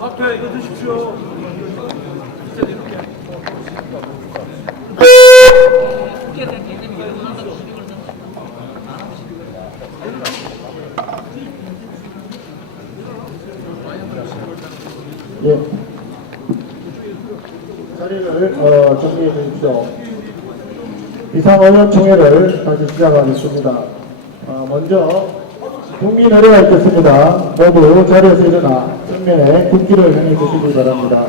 앞에 이거 드십시오. 예. 자리를 정리해 주십시오. 비상의원총회를 다시 시작하겠습니다. 먼저 국민 의례가 있겠습니다. 모두 자리에서 일어나 정면에 국기를 향해 주시기 바랍니다.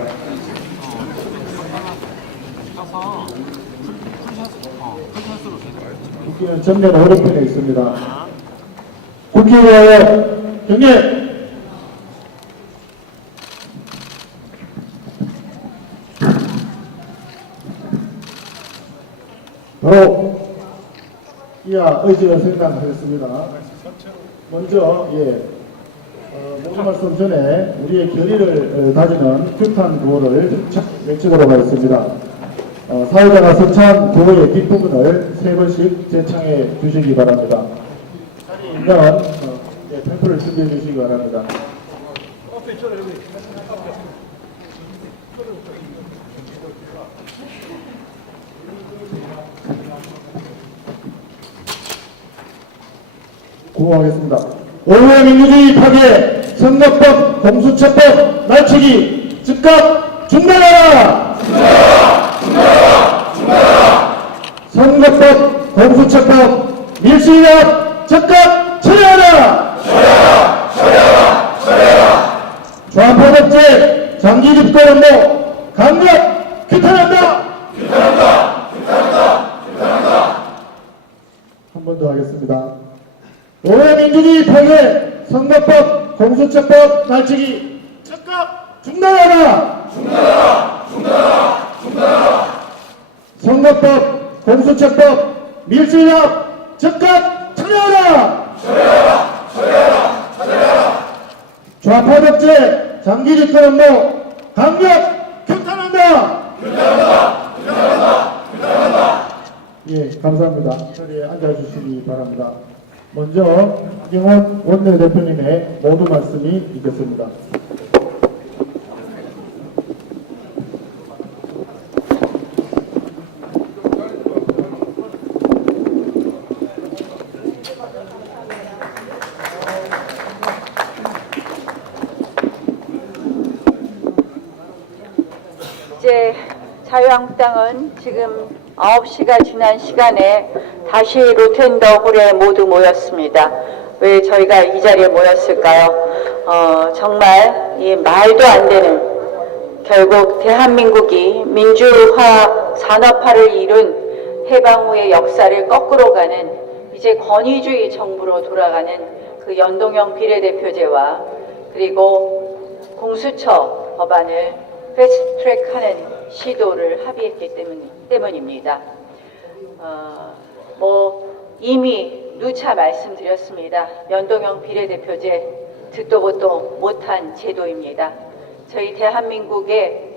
국기는 정면 오른편에 있습니다. 국기 위하여 경례! 바로 이하 의지를 생각하겠습니다. 먼저 모든 말씀 전에 우리의 결의를 다지는 규탄 구호를 외치도록 하겠습니다. 사회자가 서찬 구호의 뒷부분을 3번씩 재창해 주시기 바랍니다. 자리 인정은 템플을 준비해 주시기 바랍니다. 구호하겠습니다. 5회 민주주의 파괴, 선거법, 공수처법, 날치기, 즉각 중단하라! 중단하라! 중단하라! 중단하라! 선거법, 공수처법, 밀실력, 즉각 처리하라! 처리하라! 처리하라! 처리하라! 좌파독재, 장기 집권 운동, 강력 규탄한다! 규탄한다! 규탄한다! 규탄한다! 한 번 더 하겠습니다. 5회 민주주의 파괴, 선거법, 공수처법, 날치기, 즉각 중단하라! 중단하라! 중단하라! 중단하라! 선거법, 공수처법, 밀실력, 즉각 처리하라! 처리하라! 처리하라! 처리하라! 좌파 독재, 장기 집권 업무, 강력 규탄한다! 규탄한다! 규탄한다! 규탄한다! 예, 감사합니다. 자리에 앉아주시기 바랍니다. 먼저 김경원 원내대표님의 모두 말씀이 있겠습니다. 이제 자유한국당은 지금 9시가 지난 시간에 다시 로텐더 홀에 모두 모였습니다. 왜 저희가 이 자리에 모였을까요? 정말 이 말도 안 되는, 결국 대한민국이 민주화, 산업화를 이룬 해방 후의 역사를 거꾸로 가는, 이제 권위주의 정부로 돌아가는 그 연동형 비례대표제와 그리고 공수처 법안을 패스트트랙하는 시도를 합의했기 때문입니다. 이미 누차 말씀드렸습니다. 연동형 비례대표제 듣도 보도 못한 제도입니다. 저희 대한민국의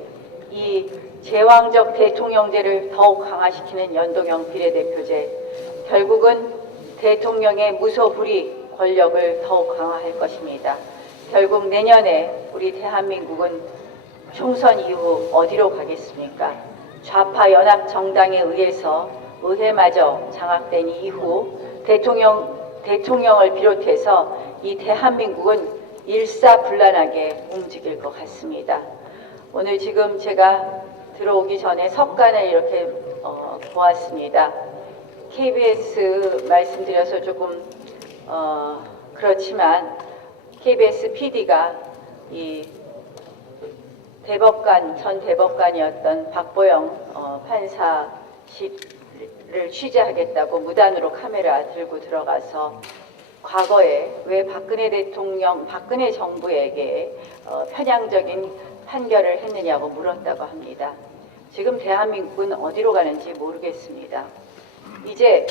이 제왕적 대통령제를 더욱 강화시키는 연동형 비례대표제, 결국은 대통령의 무소불위 권력을 더욱 강화할 것입니다. 결국 내년에 우리 대한민국은 총선 이후 어디로 가겠습니까? 좌파 연합 정당에 의해서 의회마저 장악된 이후 대통령을 비롯해서 이 대한민국은 일사불란하게 움직일 것 같습니다. 오늘 지금 제가 들어오기 전에 석간을 이렇게 보았습니다. KBS 말씀드려서 조금 그렇지만 KBS PD가 이 전 대법관이었던 박보영 판사를 취재하겠다고 무단으로 카메라 들고 들어가서 과거에 왜 박근혜 정부에게 편향적인 판결을 했느냐고 물었다고 합니다. 지금 대한민국은 어디로 가는지 모르겠습니다. 이제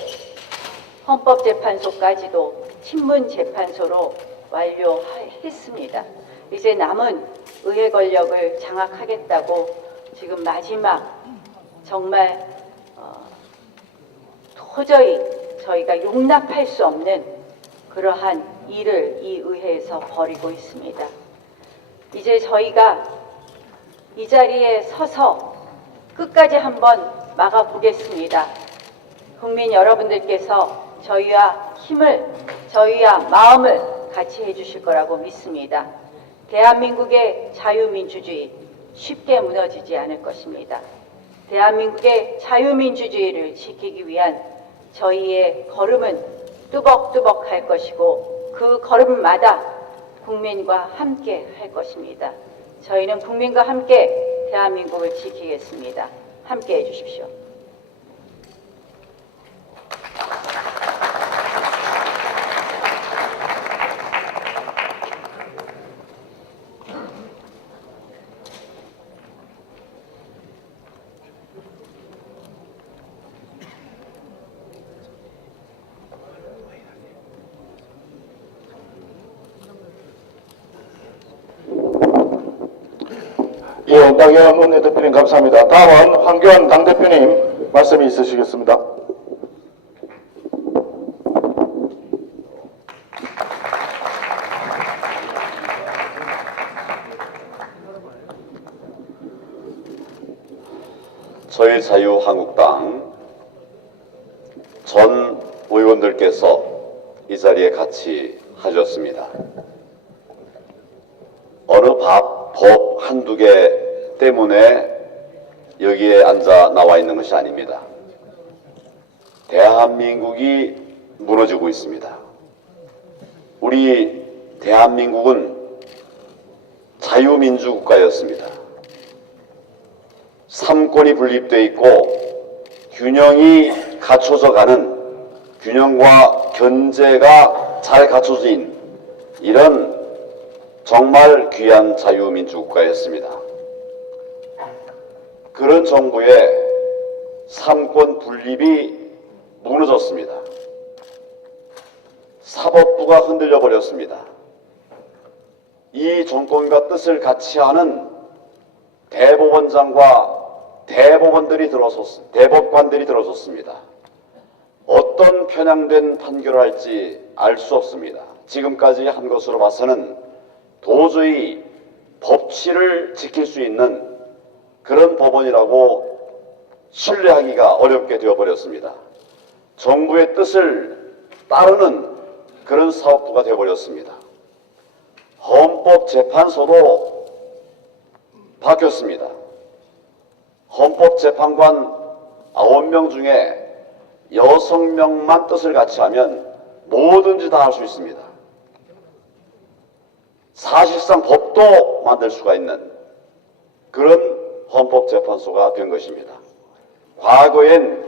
헌법재판소까지도 친문재판소로 완료했습니다. 이제 남은 의회 권력을 장악하겠다고 지금 마지막 정말 도저히 저희가 용납할 수 없는 그러한 일을 이 의회에서 벌이고 있습니다. 이제 저희가 이 자리에 서서 끝까지 한번 막아보겠습니다. 국민 여러분들께서 저희와 마음을 같이 해주실 거라고 믿습니다. 대한민국의 자유민주주의 쉽게 무너지지 않을 것입니다. 대한민국의 자유민주주의를 지키기 위한 저희의 걸음은 뚜벅뚜벅 할 것이고 그 걸음마다 국민과 함께 할 것입니다. 저희는 국민과 함께 대한민국을 지키겠습니다. 함께 해주십시오. 예, 나경원 원내대표님 감사합니다. 다음은 황교안 당대표님 말씀이 있으시겠습니다. 저희 자유한국당 전 의원들께서 이 자리에 같이 하셨습니다. 어느 법 한두 개 때문에 여기에 앉아 나와 있는 것이 아닙니다. 대한민국이 무너지고 있습니다. 우리 대한민국은 자유민주국가였습니다. 삼권이 분립되어 있고 균형이 갖춰져 가는, 균형과 견제가 잘 갖춰진 이런 정말 귀한 자유민주국가였습니다. 그런 정부의 삼권 분립이 무너졌습니다. 사법부가 흔들려 버렸습니다. 이 정권과 뜻을 같이 하는 대법원장과 대법관들이 들어섰습니다. 어떤 편향된 판결을 할지 알 수 없습니다. 지금까지 한 것으로 봐서는 도저히 법치를 지킬 수 있는 그런 법원이라고 신뢰하기가 어렵게 되어버렸습니다. 정부의 뜻을 따르는 그런 사법부가 되어버렸습니다. 헌법재판소도 바뀌었습니다. 헌법재판관 9명 중에 6명만 뜻을 같이 하면 뭐든지 다 할 수 있습니다. 사실상 법도 만들 수가 있는 그런 헌법재판소가 된 것입니다. 과거엔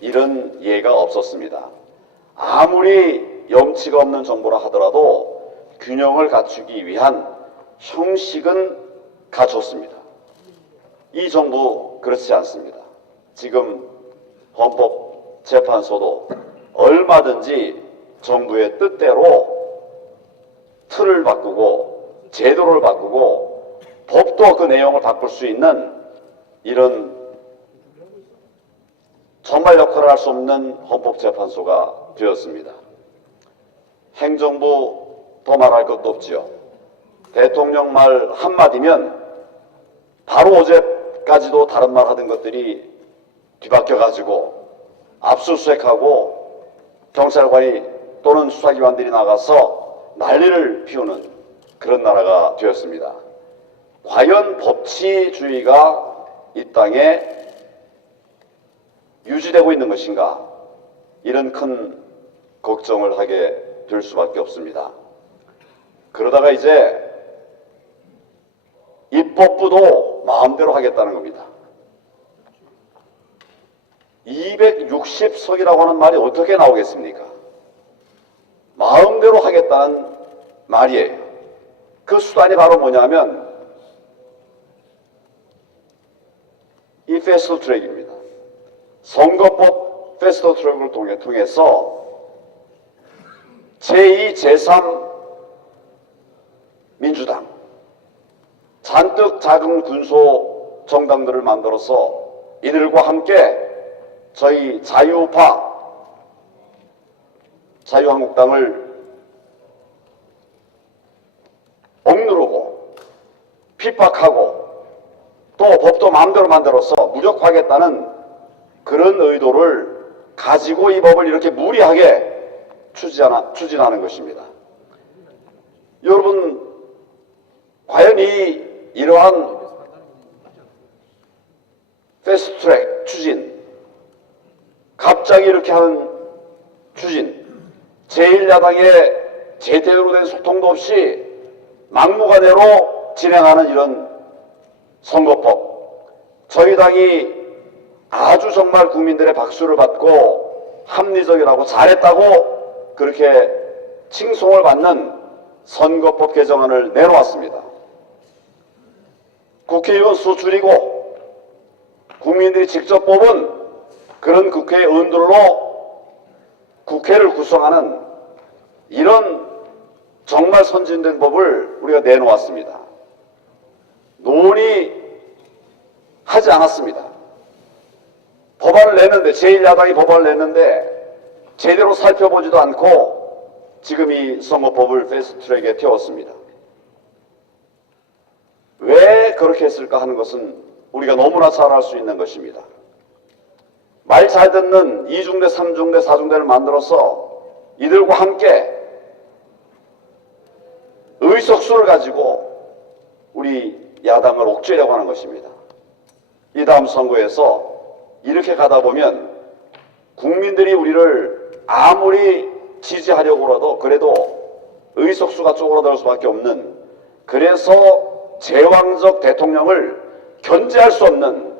이런 예가 없었습니다. 아무리 염치가 없는 정부라 하더라도 균형을 갖추기 위한 형식은 갖췄습니다. 이 정부 그렇지 않습니다. 지금 헌법재판소도 얼마든지 정부의 뜻대로 틀을 바꾸고 제도를 바꾸고 법 법도 그 내용을 바꿀 수 있는 이런 정말 역할을 할 수 없는 헌법재판소가 되었습니다. 행정부 더 말할 것도 없지요. 대통령 말 한마디면 바로 어제까지도 다른 말 하던 것들이 뒤바뀌어가지고 압수수색하고 경찰관이 또는 수사기관들이 나가서 난리를 피우는 그런 나라가 되었습니다. 과연 법치주의가 이 땅에 유지되고 있는 것인가, 이런 큰 걱정을 하게 될 수밖에 없습니다. 그러다가 이제 입법부도 마음대로 하겠다는 겁니다. 260석이라고 하는 말이 어떻게 나오겠습니까? 마음대로 하겠다는 말이에요. 그 수단이 바로 뭐냐면 이 패스트 트랙입니다. 선거법 패스트 트랙을 통해서 제2, 제3 민주당, 잔뜩 작은 군소 정당들을 만들어서 이들과 함께 저희 자유파, 자유한국당을 억누르고 핍박하고 또 법도 마음대로 만들어서 무력화하겠다는 그런 의도를 가지고 이 법을 이렇게 무리하게 추진하는 것입니다. 여러분, 과연 이러한 패스트트랙 추진, 갑자기 이렇게 하는 추진, 제1야당의 제대로 된 소통도 없이 막무가내로 진행하는 이런 선거법, 저희 당이 아주 정말 국민들의 박수를 받고 합리적이라고 잘했다고 그렇게 칭송을 받는 선거법 개정안을 내놓았습니다. 국회의원 수 줄이고 국민들이 직접 뽑은 그런 국회의원들로 국회를 구성하는 이런 정말 선진된 법을 우리가 내놓았습니다. 논의하지 않았습니다. 법안을 냈는데, 제1야당이 법안을 냈는데 제대로 살펴보지도 않고 지금 이 선거법을 패스트트랙에 태웠습니다. 왜 그렇게 했을까 하는 것은 우리가 너무나 잘 알 수 있는 것입니다. 말 잘 듣는 2중대, 3중대, 4중대를 만들어서 이들과 함께 의석수를 가지고 우리 야당을 옥죄려고 하는 것입니다. 이 다음 선거에서 이렇게 가다 보면 국민들이 우리를 아무리 지지하려고라도 그래도 의석수가 쪼그라들 수밖에 없는, 그래서 제왕적 대통령을 견제할 수 없는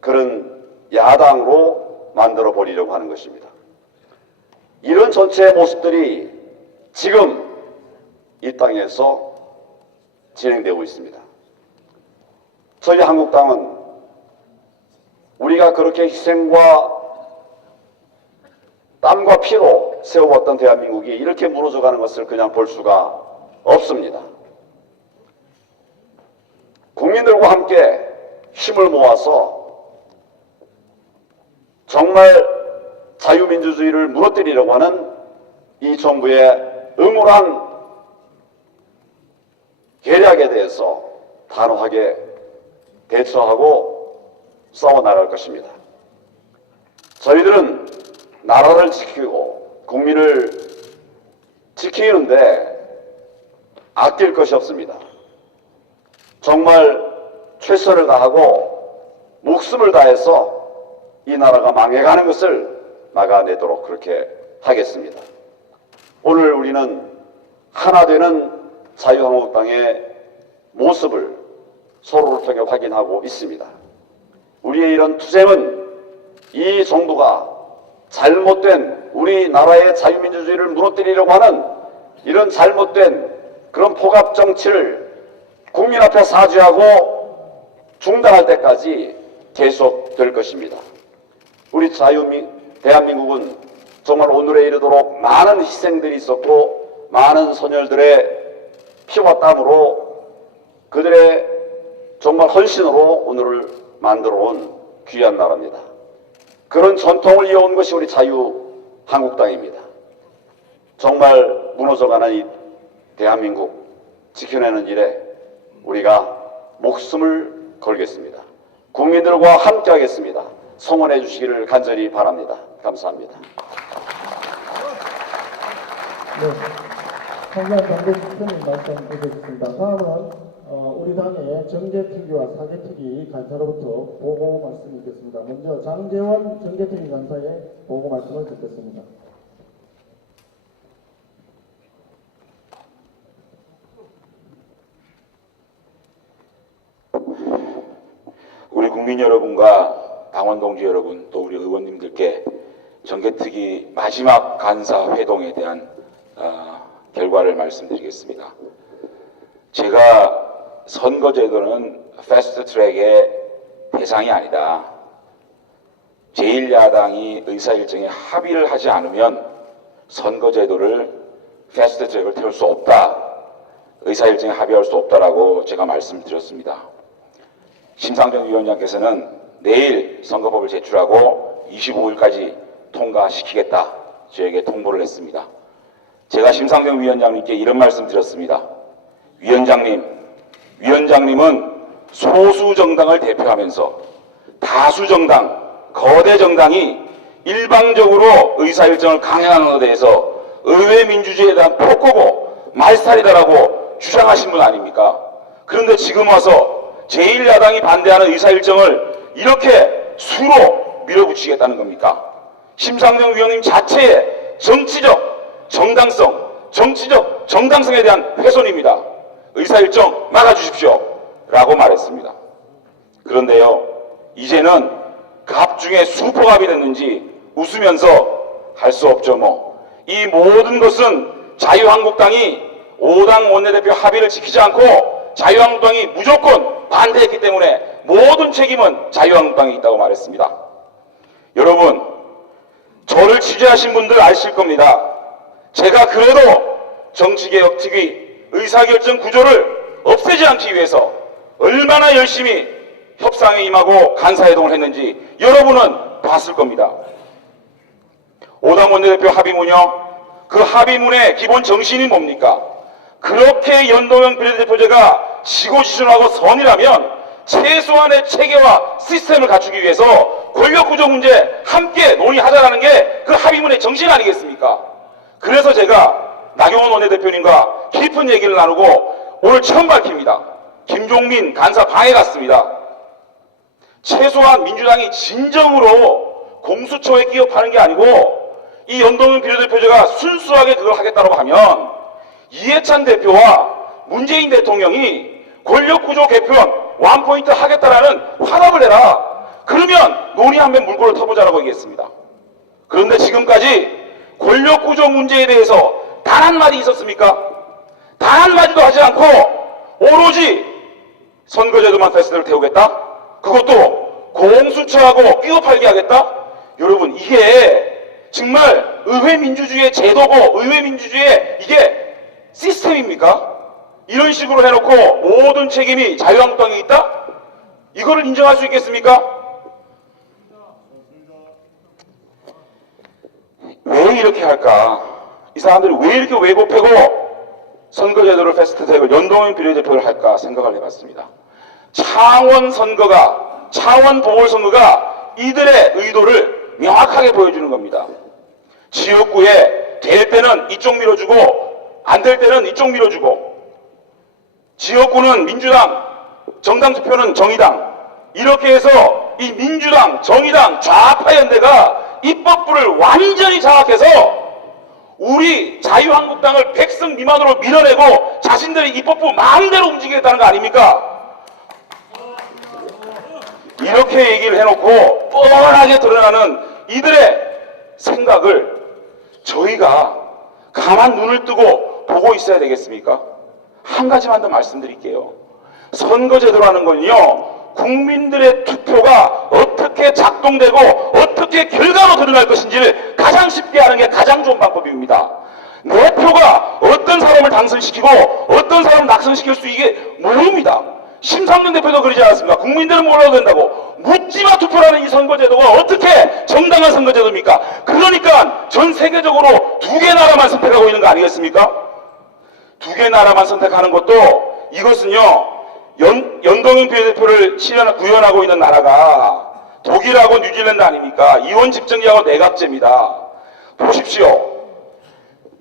그런 야당으로 만들어 버리려고 하는 것입니다. 이런 전체의 모습들이 지금 이 땅에서 진행되고 있습니다. 저희 한국당은 우리가 그렇게 희생과 땀과 피로 세워왔던 대한민국이 이렇게 무너져가는 것을 그냥 볼 수가 없습니다. 국민들과 함께 힘을 모아서 정말 자유민주주의를 무너뜨리려고 하는 이 정부의 음울한 계략에 대해서 단호하게 대처하고 싸워나갈 것입니다. 저희들은 나라를 지키고 국민을 지키는데 아낄 것이 없습니다. 정말 최선을 다하고 목숨을 다해서 이 나라가 망해가는 것을 막아내도록 그렇게 하겠습니다. 오늘 우리는 하나 되는 자유한국당의 모습을 서로를 통해 확인하고 있습니다. 우리의 이런 투쟁은 이 정부가 잘못된 우리나라의 자유민주주의를 무너뜨리려고 하는 이런 잘못된 그런 포갑 정치를 국민 앞에 사죄하고 중단할 때까지 계속될 것입니다. 우리 대한민국은 정말 오늘에 이르도록 많은 희생들이 있었고 많은 선열들의 피와 땀으로 그들의 정말 헌신으로 오늘을 만들어 온 귀한 나라입니다. 그런 전통을 이어온 것이 우리 자유한국당입니다. 정말 무너져가는 이 대한민국 지켜내는 일에 우리가 목숨을 걸겠습니다. 국민들과 함께 하겠습니다. 성원해 주시기를 간절히 바랍니다. 감사합니다. 네, 황교안 당대표님 말씀 드리겠습니다. 다음은 우리 당의 정계특위와 사개특위 간사로부터 보고 말씀이 있겠습니다. 먼저 장재원 정계특위 간사의 보고 말씀을 듣겠습니다. 우리 국민 여러분과 당원 동지 여러분 또 우리 의원님들께 정계특위 마지막 간사 회동에 대한 결과를 말씀드리겠습니다. 제가 선거제도는 패스트트랙의 대상이 아니다. 제1야당이 의사일정에 합의를 하지 않으면 선거제도를 패스트트랙을 태울 수 없다. 의사일정에 합의할 수 없다라고 제가 말씀드렸습니다. 심상정 위원장께서는 내일 선거법을 제출하고 25일까지 통과시키겠다 저에게 통보를 했습니다. 제가 심상정 위원장님께 이런 말씀 드렸습니다. 위원장님은 소수 정당을 대표하면서 다수 정당, 거대 정당이 일방적으로 의사일정을 강행하는 것에 대해서 의회 민주주의에 대한 폭거고 말살이다라고 주장하신 분 아닙니까? 그런데 지금 와서 제1야당이 반대하는 의사일정을 이렇게 수로 밀어붙이겠다는 겁니까? 심상정 위원님 자체의 정치적 정당성에 대한 훼손입니다. 의사일정 막아주십시오 라고 말했습니다. 그런데요, 이제는 갑 중에 수포갑이 됐는지 웃으면서 할 수 없죠 뭐. 이 모든 것은 자유한국당이 5당 원내대표 합의를 지키지 않고 자유한국당이 무조건 반대했기 때문에 모든 책임은 자유한국당에 있다고 말했습니다. 여러분, 저를 취재하신 분들 아실 겁니다. 제가 그래도 정치개혁특위 의사결정 구조를 없애지 않기 위해서 얼마나 열심히 협상에 임하고 간사회동을 했는지 여러분은 봤을 겁니다. 5당 원내대표 합의문요. 그 합의문의 기본 정신이 뭡니까? 그렇게 연동형 비례대표제가 시고지순하고 선이라면 최소한의 체계와 시스템을 갖추기 위해서 권력구조 문제 함께 논의하자라는 게 그 합의문의 정신 아니겠습니까? 그래서 제가 나경원 원내대표님과 깊은 얘기를 나누고 오늘 처음 밝힙니다. 김종민 간사 방에 갔습니다. 최소한 민주당이 진정으로 공수처에 끼업하는 게 아니고 이 연동형 비례대표제가 순수하게 그걸 하겠다고 하면 이해찬 대표와 문재인 대통령이 권력구조 개편 원포인트 하겠다라는 화답을 내라. 그러면 논의 한번 물꼬를 터보자라고 얘기했습니다. 그런데 지금까지 권력구조 문제에 대해서 단 한마디 있었습니까? 단 한마디도 하지 않고 오로지 선거제도만 패스트를 태우겠다? 그것도 공수처하고 끼어팔게 하겠다? 여러분, 이게 정말 의회 민주주의의 제도고 의회 민주주의의 이게 시스템입니까? 이런 식으로 해놓고 모든 책임이 자유한국당에 있다? 이거를 인정할 수 있겠습니까? 왜 이렇게 할까? 이 사람들이 왜 이렇게 왜곡하고 선거제도를 패스트트랙을 연동형 비례대표를 할까 생각을 해봤습니다. 창원 보궐선거가 이들의 의도를 명확하게 보여주는 겁니다. 지역구에 될 때는 이쪽 밀어주고 안 될 때는 이쪽 밀어주고, 지역구는 민주당, 정당 투표는 정의당, 이렇게 해서 이 민주당, 정의당, 좌파 연대가 입법부를 완전히 장악해서 우리 자유한국당을 100석 미만으로 밀어내고 자신들이 입법부 마음대로 움직이겠다는 거 아닙니까? 이렇게 얘기를 해놓고 뻔하게 드러나는 이들의 생각을 저희가 가만 눈을 뜨고 보고 있어야 되겠습니까? 한 가지만 더 말씀드릴게요. 선거제도라는 건요, 국민들의 투표가 어떻게 작동되고 어떻게 결과로 드러날 것인지를 가장 쉽게 하는 게 가장 좋은 방법입니다. 내 표가 어떤 사람을 당선시키고 어떤 사람을 낙선시킬 수 이게 모릅니다. 심상정 대표도 그러지 않았습니까? 국민들은 몰라도 된다고. 묻지마 투표라는 이 선거제도가 어떻게 정당한 선거제도입니까? 그러니까 전 세계적으로 2개 나라만 선택하고 있는 거 아니겠습니까? 2개 나라만 선택하는 것도 이것은요, 연동형 비례대표를 구현하고 있는 나라가 독일하고 뉴질랜드 아닙니까? 이원 집정제하고 내각제입니다. 보십시오.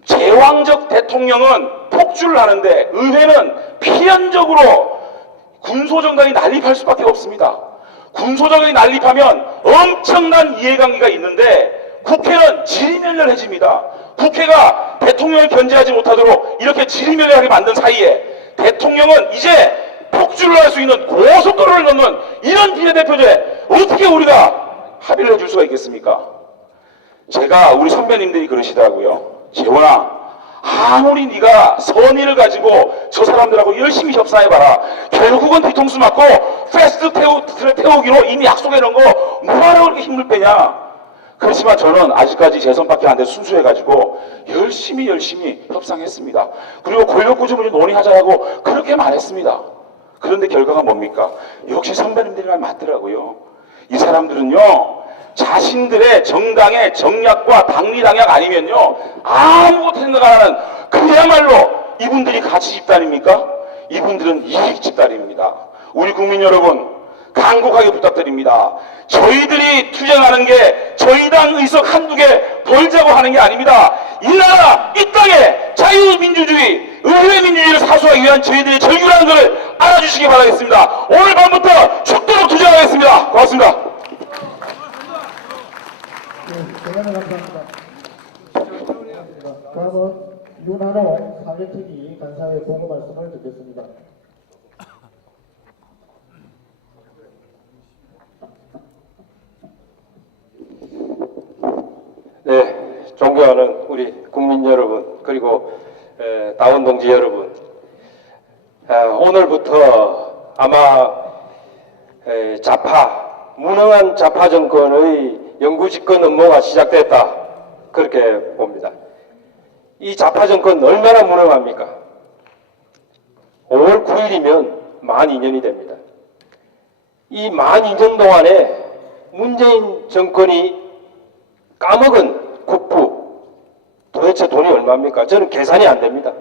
제왕적 대통령은 폭주를 하는데 의회는 필연적으로 군소정당이 난립할 수밖에 없습니다. 군소정당이 난립하면 엄청난 이해관계가 있는데 국회는 지리멸렬해집니다. 국회가 대통령을 견제하지 못하도록 이렇게 지리멸렬하게 만든 사이에 대통령은 이제 폭주를 할 수 있는 고속도로를 넘는 이런 비례대표제 어떻게 우리가 합의를 해줄 수가 있겠습니까? 제가 우리 선배님들이 그러시더라고요. 재원아, 아무리 네가 선의를 가지고 저 사람들하고 열심히 협상해봐라. 결국은 뒤통수 맞고 패스트 태우기로 이미 약속해놓은 거 뭐하러 그렇게 힘을 빼냐. 그렇지만 저는 아직까지 재선밖에 안 돼서 순수해가지고 열심히 협상했습니다. 그리고 권력구조문제 논의하자고 그렇게 말했습니다. 그런데 결과가 뭡니까? 역시 선배님들이 말 맞더라고요. 이 사람들은요, 자신들의 정당의 정략과 당리당략 아니면요, 아무것도 생각 안 하는, 그야말로 이분들이 가치 집단입니까? 이분들은 이익 집단입니다. 우리 국민 여러분, 간곡하게 부탁드립니다. 저희들이 투쟁하는 게 저희 당 의석 한두 개 벌자고 하는 게 아닙니다. 이 나라, 이 땅에 자유민주주의, 의회 민주주의를 사수하기 위한 저희들의 절규라는 것을 알아주시기 바라겠습니다. 오늘 밤부터 죽도록 투쟁하겠습니다. 고맙습니다. 대단히 감사합니다. 다음은 윤한홍 사개특위 간사의 보고 말씀을 듣겠습니다. 네, 존경하는 우리 국민 여러분, 그리고 당원 동지 여러분, 오늘부터 아마 무능한 좌파 정권의 영구집권 업무가 시작됐다, 그렇게 봅니다. 이 좌파 정권 얼마나 무능합니까? 5월 9일이면 만 2년이 됩니다. 이 만 2년 동안에 문재인 정권이 까먹은 국부, 도대체 돈이 얼마입니까? 저는 계산이 안 됩니다.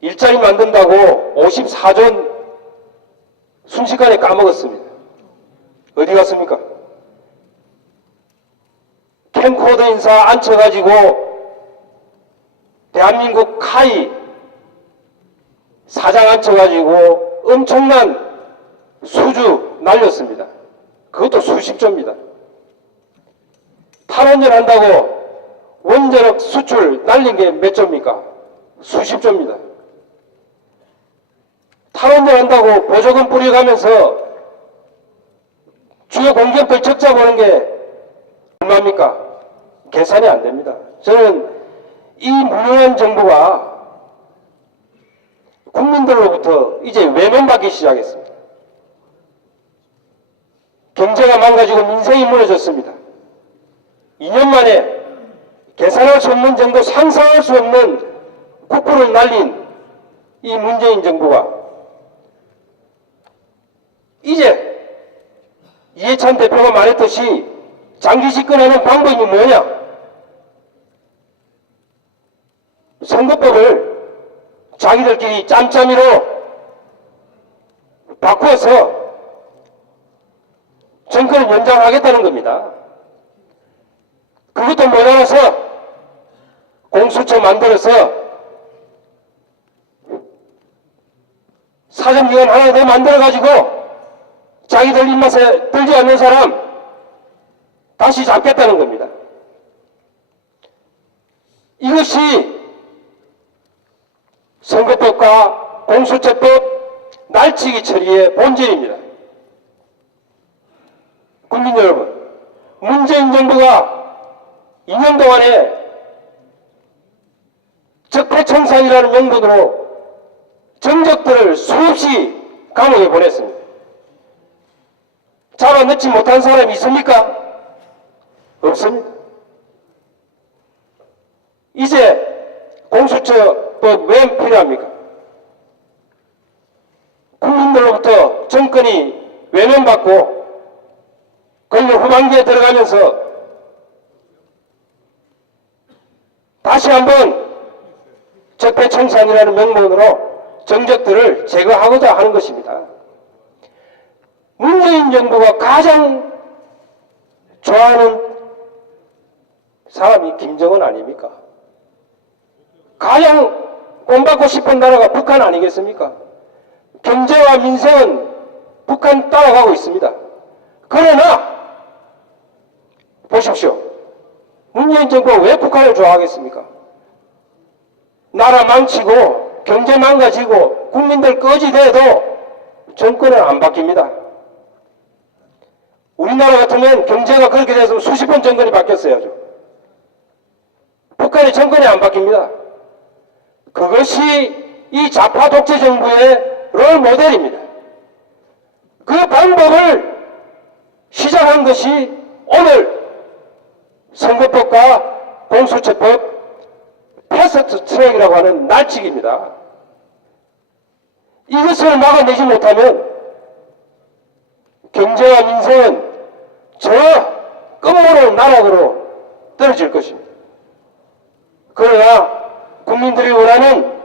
일자리 만든다고 54조 순식간에 까먹었습니다. 어디 갔습니까? 캠코더 인사 앉혀가지고 대한민국 카이 사장 앉혀가지고 엄청난 수주 날렸습니다. 그것도 수십조입니다. 탈원전 한다고 원자력 수출 날린 게 몇 조입니까? 수십조입니다. 탈원전 한다고 보조금 뿌려가면서 주요 공기업들 적자 보는 게 얼마입니까? 계산이 안 됩니다. 저는 이 무능한 정부가 국민들로부터 이제 외면받기 시작했습니다. 경제가 망가지고 민생이 무너졌습니다. 2년 만에 계산할 수 없는 정도, 상상할 수 없는 국부를 날린 이 문재인 정부가 이제 이해찬 대표가 말했듯이 장기 집권하는 방법이 뭐냐? 선거법을 자기들끼리 짬짬이로 바꾸어서 정권을 연장하겠다는 겁니다. 그것도 모자라서 공수처 만들어서 사정기관 하나 더 만들어가지고 자기들 입맛에 들지 않는 사람 다시 잡겠다는 겁니다. 이것이 선거법과 공수처법 날치기 처리의 본질입니다. 국민 여러분, 문재인 정부가 2년 동안에 적폐청산이라는 명분으로 정적들을 수없이 감옥에 보냈습니다. 잡아넣지 못한 사람이 있습니까? 없습니다. 이제 공수처법 왜 필요합니까? 국민들로부터 정권이 외면받고 권력 후반기에 들어가면서 다시 한번 적폐청산이라는 명목으로 정적들을 제거하고자 하는 것입니다. 문재인 정부가 가장 좋아하는 사람이 김정은 아닙니까? 가장 본받고 싶은 나라가 북한 아니겠습니까? 경제와 민생은 북한 따라가고 있습니다. 그러나 보십시오. 문재인 정부가 왜 북한을 좋아하겠습니까? 나라 망치고 경제 망가지고 국민들 꺼지돼도 정권은 안 바뀝니다. 우리나라 같으면 경제가 그렇게 돼서 수십 번 정권이 바뀌었어야죠. 북한의 정권이 안 바뀝니다. 그것이 이 좌파 독재 정부의 롤 모델입니다. 그 방법을 시작한 것이 오늘 선거법과 공수처법 패스트 트랙이라고 하는 날치기입니다. 이것을 막아내지 못하면 경제와 민생은 저 끝모르는 나락으로 떨어질 것입니다. 그러나 국민들이 원하는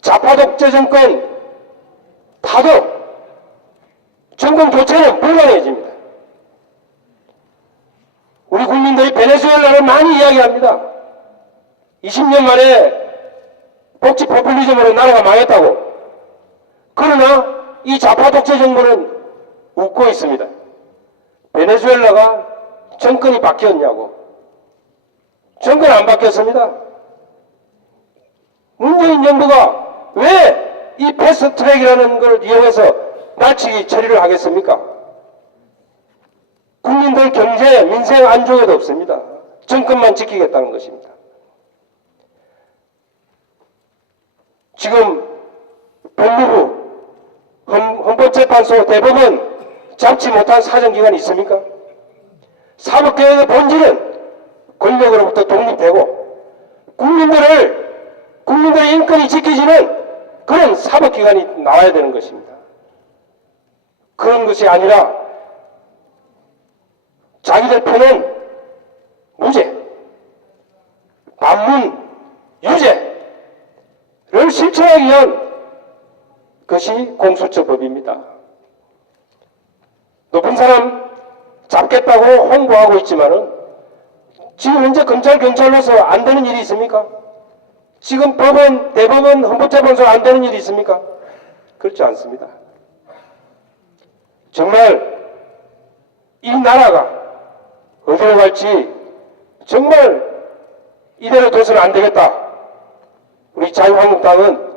좌파 독재 정권 타도 정권 교체는 불가능해집니다. 우리 국민들이 베네수엘라를 많이 이야기합니다. 20년 만에 복지 포퓰리즘으로 나라가 망했다고. 그러나 이 좌파 독재 정부는 웃고 있습니다. 베네수엘라가 정권이 바뀌었냐고. 정권 안 바뀌었습니다. 문재인 정부가 왜 이 패스트트랙이라는 걸 이용해서 날치기 처리를 하겠습니까? 국민들 경제, 민생 안중에도 없습니다. 정권만 지키겠다는 것입니다. 지금 법무부, 헌법재판소, 대법원 잡지 못한 사정기관이 있습니까? 사법개혁의 본질은 권력으로부터 독립되고 국민들의 인권이 지켜지는 그런 사법기관이 나와야 되는 것입니다. 그런 것이 아니라 자기들 편은 무죄, 반문, 유죄를 실천하기 위한 것이 공수처법입니다. 높은 사람 잡겠다고 홍보하고 있지만은 지금 현재 검찰, 경찰로서 안 되는 일이 있습니까? 지금 법원, 대법원, 헌법재판소 안 되는 일이 있습니까? 그렇지 않습니다. 정말 이 나라가 어디로 갈지 정말 이대로 둬서는 안 되겠다. 우리 자유한국당은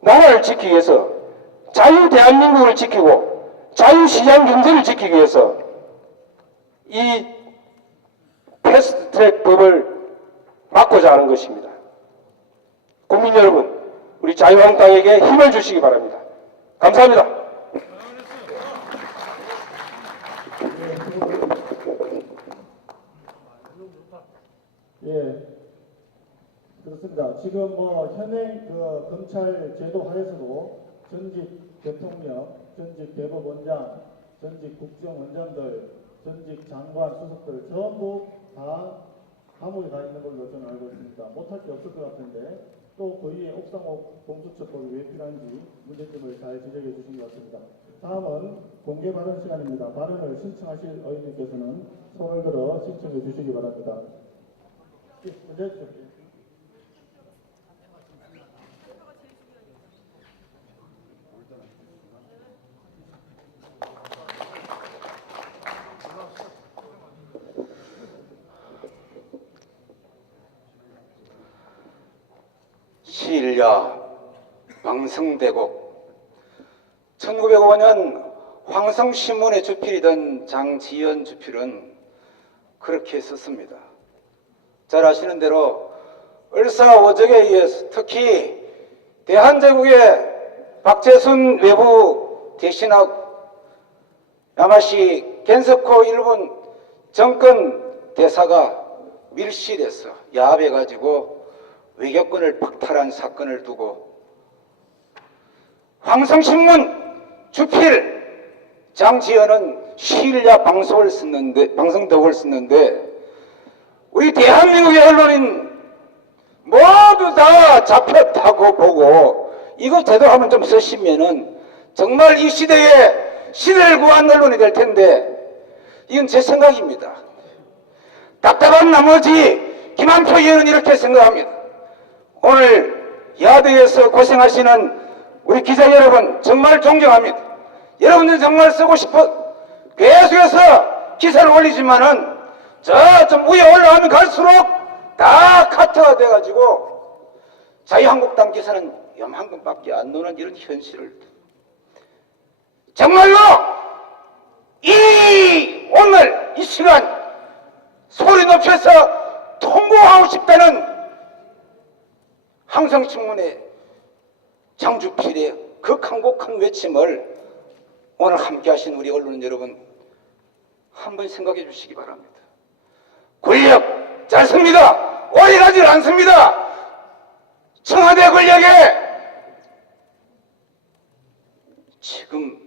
나라를 지키기 위해서 자유 대한민국을 지키고 자유시장 경제를 지키기 위해서 이 패스트트랙 법을 막고자 하는 것입니다. 국민 여러분, 우리 자유한국당에게 힘을 주시기 바랍니다. 감사합니다. 예, 그렇습니다. 지금 현행 검찰 제도 하에서도 전직 대통령, 전직 대법원장, 전직 국정원장들, 전직 장관, 수석들 전부 다 감옥에 가 있는 걸로 저는 알고 있습니다. 못할 게 없을 것 같은데 또 거기에 옥상옥 공수처법이 왜 필요한지 문제점을 잘 지적해 주신 것 같습니다. 다음은 공개 발언 시간입니다. 발언을 신청하실 의원님께서는 손을 들어 신청해 주시기 바랍니다. 예, 먼저 해주십시오. 시일야 방성대곡. 1905년 황성신문의 주필이던 장지연 주필은 그렇게 썼습니다. 잘 아시는 대로 을사오적에 의해서 특히 대한제국의 박재순 외부 대신하고 야마시 겐서코 일본 정권 대사가 밀실에서 야합해가지고 외교권을 박탈한 사건을 두고 황성신문 주필 장지현은 시일야 방송덕을 썼는데 우리 대한민국의 언론인 모두 다 잡혔다고 보고 이거 제대로 하면 좀 쓰시면은 정말 이 시대에 시대를 구한 언론이 될 텐데 이건 제 생각입니다. 답답한 나머지 김한표 의원은 이렇게 생각합니다. 오늘 야대에서 고생하시는 우리 기자 여러분 정말 존경합니다. 여러분들 정말 쓰고 싶어 계속해서 기사를 올리지만은 저 좀 위에 올라가면 갈수록 다 카트가 돼가지고 자유한국당 기사는 요만큼밖에 안 노는 이런 현실을 정말로 오늘 이 시간 소리 높여서 통보하고 싶다는 항상신문의 장주필의 그 강곡한 외침을 오늘 함께 하신 우리 언론 여러분 한번 생각해 주시기 바랍니다. 권력 짧습니다. 오래 가지 않습니다. 청와대 권력에 지금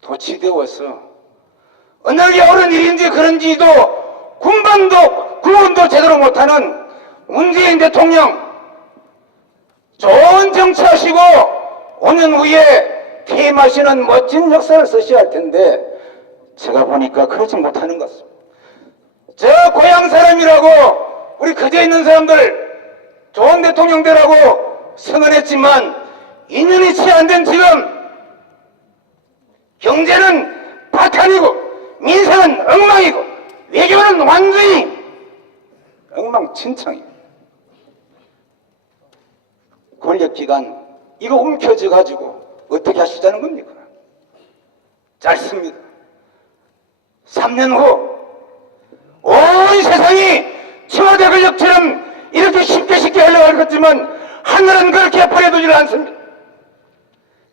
도취되어서 어느 게 옳은 일인지 그런지도 구분도 제대로 못하는 문재인 대통령 좋은 정치하시고 5년 후에 퇴임하시는 멋진 역사를 쓰셔야 할 텐데 제가 보니까 그러지 못하는 것 같습니다. 저 고향 사람이라고 우리 그제 있는 사람들 좋은 대통령 되라고 선언했지만 2년이 채 안 된 지금 경제는 파탄이고 민생은 엉망이고 외교는 완전히 엉망진창이에요. 권력기관 이거 움켜쥐어 가지고 어떻게 하시자는 겁니까? 짧습니다. 3년 후 온 세상이 청와대 권력처럼 이렇게 쉽게 흘러갈 것지만 하늘은 그렇게 버려두질 않습니다.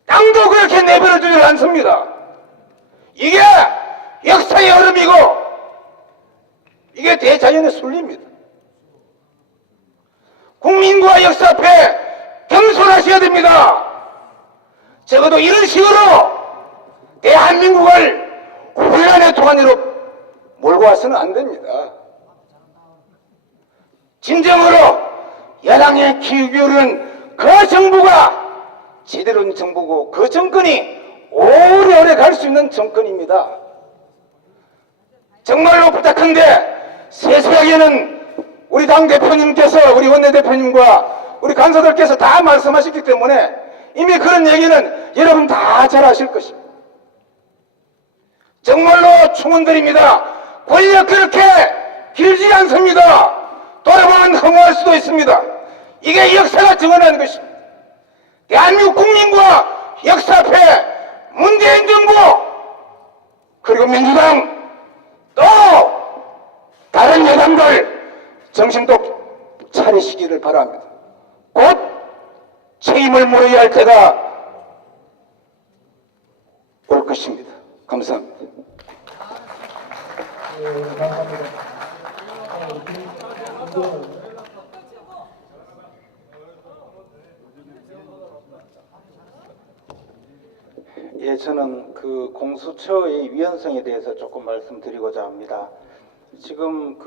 땅도 그렇게 내버려두질 않습니다. 이게 역사의 흐름이고 이게 대자연의 순리입니다. 국민과 역사 앞에 겸손하셔야 됩니다. 적어도 이런 식으로 대한민국을 혼란의 도가니로 몰고 와서는 안 됩니다. 진정으로 여당의 기울은 그 정부가 제대로 된 정부고 그 정권이 오래오래 갈 수 있는 정권입니다. 정말로 부탁한데 세세하게는 우리 당대표님께서 우리 원내대표님과 우리 간사들께서 다 말씀하셨기 때문에 이미 그런 얘기는 여러분 다 잘 아실 것입니다. 정말로 충원드립니다. 권력 그렇게 길지 않습니다. 돌아보면 허무할 수도 있습니다. 이게 역사가 증언하는 것입니다. 대한민국 국민과 역사 앞에 문재인 정부 그리고 민주당 또 다른 여당들 정신도 차리시기를 바랍니다. 곧 책임을 물어야 할 때가 올 것입니다. 감사합니다. 감사합니다. 예, 저는 그 공수처의 위헌성에 대해서 조금 말씀드리고자 합니다. 지금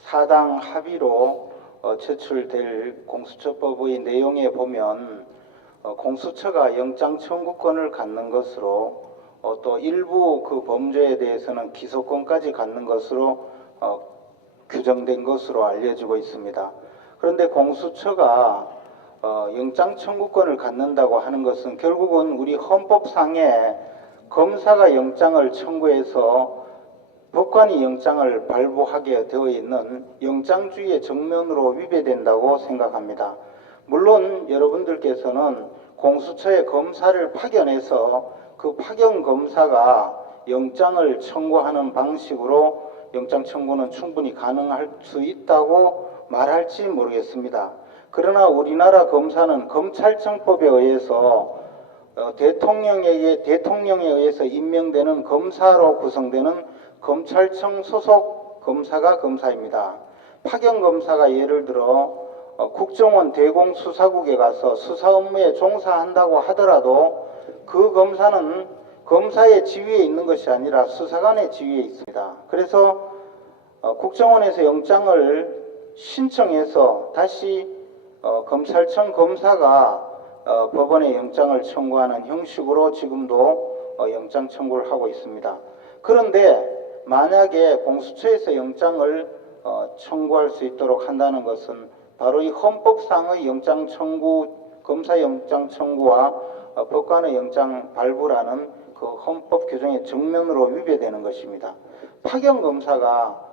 사당 합의로 제출될 공수처법의 내용에 보면 공수처가 영장 청구권을 갖는 것으로 또 일부 그 범죄에 대해서는 기소권까지 갖는 것으로 규정된 것으로 알려지고 있습니다. 그런데 공수처가 영장 청구권을 갖는다고 하는 것은 결국은 우리 헌법상에 검사가 영장을 청구해서 법관이 영장을 발부하게 되어 있는 영장주의의 정면으로 위배된다고 생각합니다. 물론 여러분들께서는 공수처의 검사를 파견해서 그 파견 검사가 영장을 청구하는 방식으로 영장 청구는 충분히 가능할 수 있다고 말할지 모르겠습니다. 그러나 우리나라 검사는 검찰청법에 의해서 대통령에 의해서 임명되는 검사로 구성되는 검찰청 소속 검사가 검사입니다. 파견 검사가 예를 들어 국정원 대공수사국에 가서 수사 업무에 종사한다고 하더라도 그 검사는 검사의 지위에 있는 것이 아니라 수사관의 지위에 있습니다. 그래서 국정원에서 영장을 신청해서 다시 검찰청 검사가 법원에 영장을 청구하는 형식으로 지금도 영장 청구를 하고 있습니다. 그런데 만약에 공수처에서 영장을 청구할 수 있도록 한다는 것은 바로 이 헌법상의 영장 청구, 검사 영장 청구와 법관의 영장 발부라는 그 헌법 규정의 정면으로 위배되는 것입니다. 파견 검사가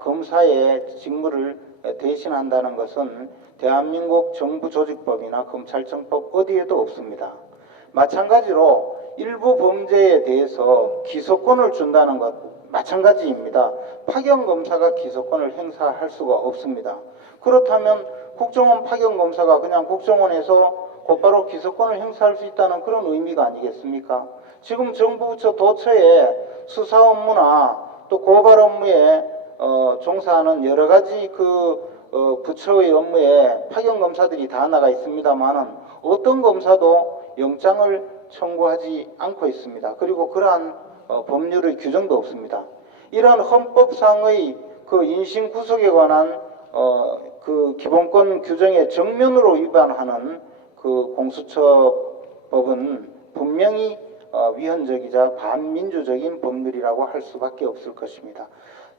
검사의 직무를 대신한다는 것은 대한민국 정부조직법이나 검찰청법 어디에도 없습니다. 마찬가지로 일부 범죄에 대해서 기소권을 준다는 것 마찬가지입니다. 파견 검사가 기소권을 행사할 수가 없습니다. 그렇다면 국정원 파견 검사가 그냥 국정원에서 곧바로 기소권을 행사할 수 있다는 그런 의미가 아니겠습니까? 지금 정부 부처 도처에 수사 업무나 또 고발 업무에 종사하는 여러 가지 부처의 업무에 파견 검사들이 다 나가 있습니다만은 어떤 검사도 영장을 청구하지 않고 있습니다. 그리고 그러한 법률의 규정도 없습니다. 이러한 헌법상의 그 인신 구속에 관한 그 기본권 규정의 정면으로 위반하는 그 공수처법은 분명히 위헌적이자 반민주적인 법률이라고 할 수밖에 없을 것입니다.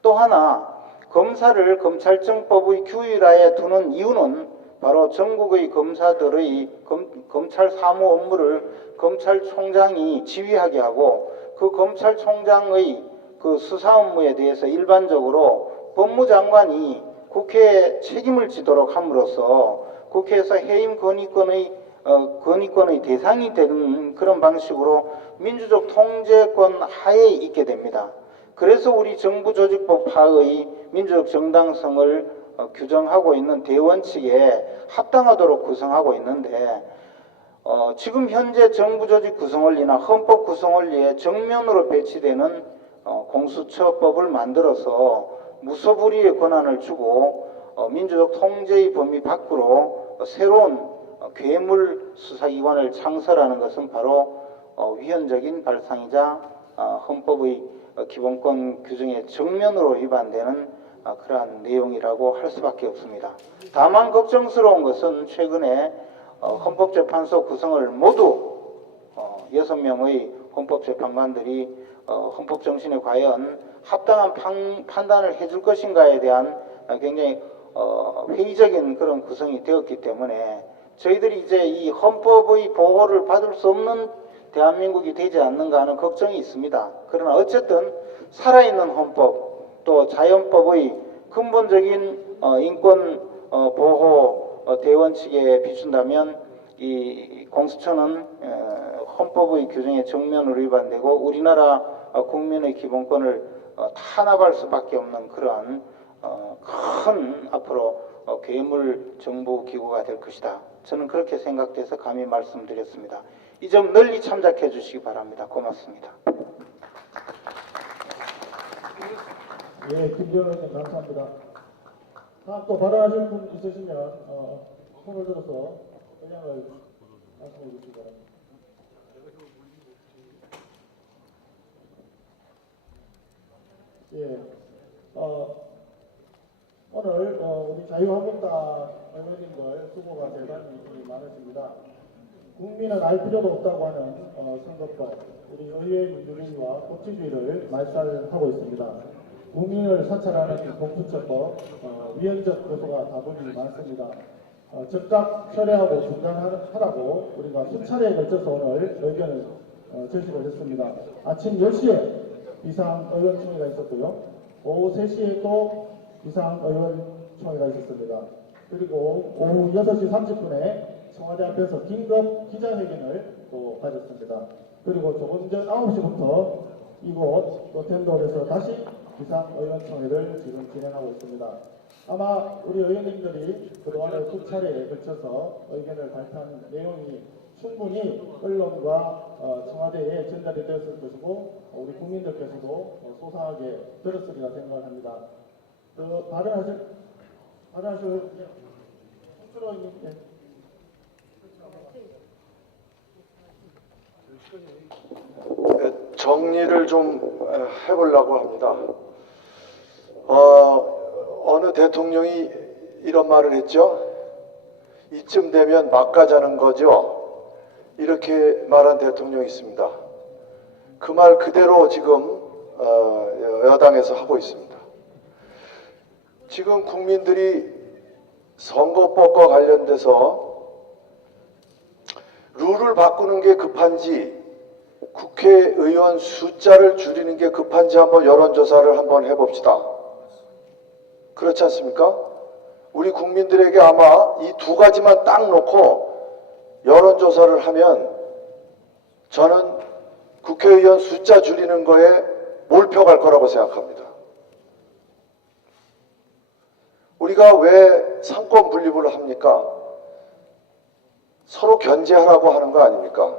또 하나 검사를 검찰청법의 규율하에 두는 이유는 바로 전국의 검사들의 검찰 사무 업무를 검찰총장이 지휘하게 하고 그 검찰총장의 그 수사 업무에 대해서 일반적으로 법무장관이 국회에 책임을 지도록 함으로써 국회에서 해임 건의권의 대상이 되는 그런 방식으로 민주적 통제권 하에 있게 됩니다. 그래서 우리 정부조직법 하의 민주적 정당성을 규정하고 있는 대원칙에 합당하도록 구성하고 있는데 지금 현재 정부조직 구성원리나 헌법 구성원리에 정면으로 배치되는 공수처법을 만들어서 무소불위의 권한을 주고 민주적 통제의 범위 밖으로 새로운 괴물 수사기관을 창설하는 것은 바로 위헌적인 발상이자 헌법의 기본권 규정의 정면으로 위반되는 그러한 내용이라고 할 수밖에 없습니다. 다만 걱정스러운 것은 최근에 헌법재판소 구성을 모두 6명의 헌법재판관들이 헌법정신에 과연 합당한 판단을 해줄 것인가에 대한 굉장히 회의적인 그런 구성이 되었기 때문에 저희들이 이제 이 헌법의 보호를 받을 수 없는 대한민국이 되지 않는가 하는 걱정이 있습니다. 그러나 어쨌든 살아있는 헌법 또 자연법의 근본적인 인권 보호 대원칙에 비춘다면 이 공수처는 헌법의 규정에 정면으로 위반되고 우리나라 국민의 기본권을 탄압할 수밖에 없는 그러한 큰 앞으로 괴물 정부 기구가 될 것이다. 저는 그렇게 생각돼서 감히 말씀드렸습니다. 이 점 널리 참작해 주시기 바랍니다. 고맙습니다. 예, 김재원 의원님 감사합니다. 다음 또 발언하실 분 있으시면 손을 들어서 의향을 말씀해 주시기 바랍니다. 예, 오늘 우리 자유한국당 의원님들 수고가 대단히 많으십니다. 국민은 알 필요도 없다고 하는 선거법, 우리 의회 민주주의와 법치주의를 말살하고 있습니다. 국민을 사찰하는 공수처법, 위헌적 요소가 다분히 많습니다. 즉각 철회하고 중단하라고 우리가 수차례에 걸쳐서 오늘 의견을 제시를 했습니다. 아침 10시에 비상의원총회가 있었고요. 오후 3시에 또 비상의원총회가 있었습니다. 그리고 오후 6시 30분에 청와대 앞에서 긴급 기자회견을 또 가졌습니다. 그리고 조금 전 9시부터 이곳 로텐도홀에서 다시 비상의원총회를 지금 진행하고 있습니다. 아마 우리 의원님들이 그동안에 수차례에 걸쳐서 의견을 발표한 내용이 충분히 언론과 청와대에 전달이 되었을 것이고 우리 국민들께서도 소상하게 들었으리라 생각합니다. 발언하실 정리를 좀 해보려고 합니다. 어느 대통령이 이런 말을 했죠. 이쯤 되면 막 가자는 거죠. 이렇게 말한 대통령이 있습니다. 그 말 그대로 지금 여당에서 하고 있습니다. 지금 국민들이 선거법과 관련돼서 룰을 바꾸는 게 급한지 국회의원 숫자를 줄이는 게 급한지 한번 여론조사를 한번 해봅시다. 그렇지 않습니까? 우리 국민들에게 아마 이 두 가지만 딱 놓고 여론조사를 하면 저는 국회의원 숫자 줄이는 거에 몰표갈 거라고 생각합니다. 우리가 왜 상권 분립을 합니까? 서로 견제하라고 하는 거 아닙니까?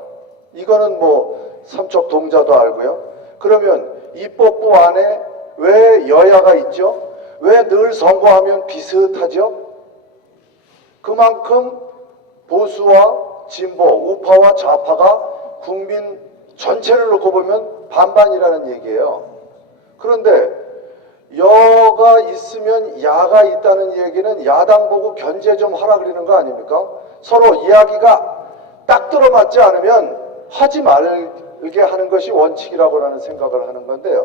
이거는 뭐 삼척 동자도 알고요. 그러면 입법부 안에 왜 여야가 있죠? 왜 늘 선거하면 비슷하죠? 그만큼 보수와 진보, 우파와 좌파가 국민 전체를 놓고 보면 반반이라는 얘기예요. 그런데 여가 있으면 야가 있다는 얘기는 야당 보고 견제 좀 하라 그러는 거 아닙니까? 서로 이야기가 딱 들어맞지 않으면 하지 말게 하는 것이 원칙이라고 나는 생각을 하는 건데요.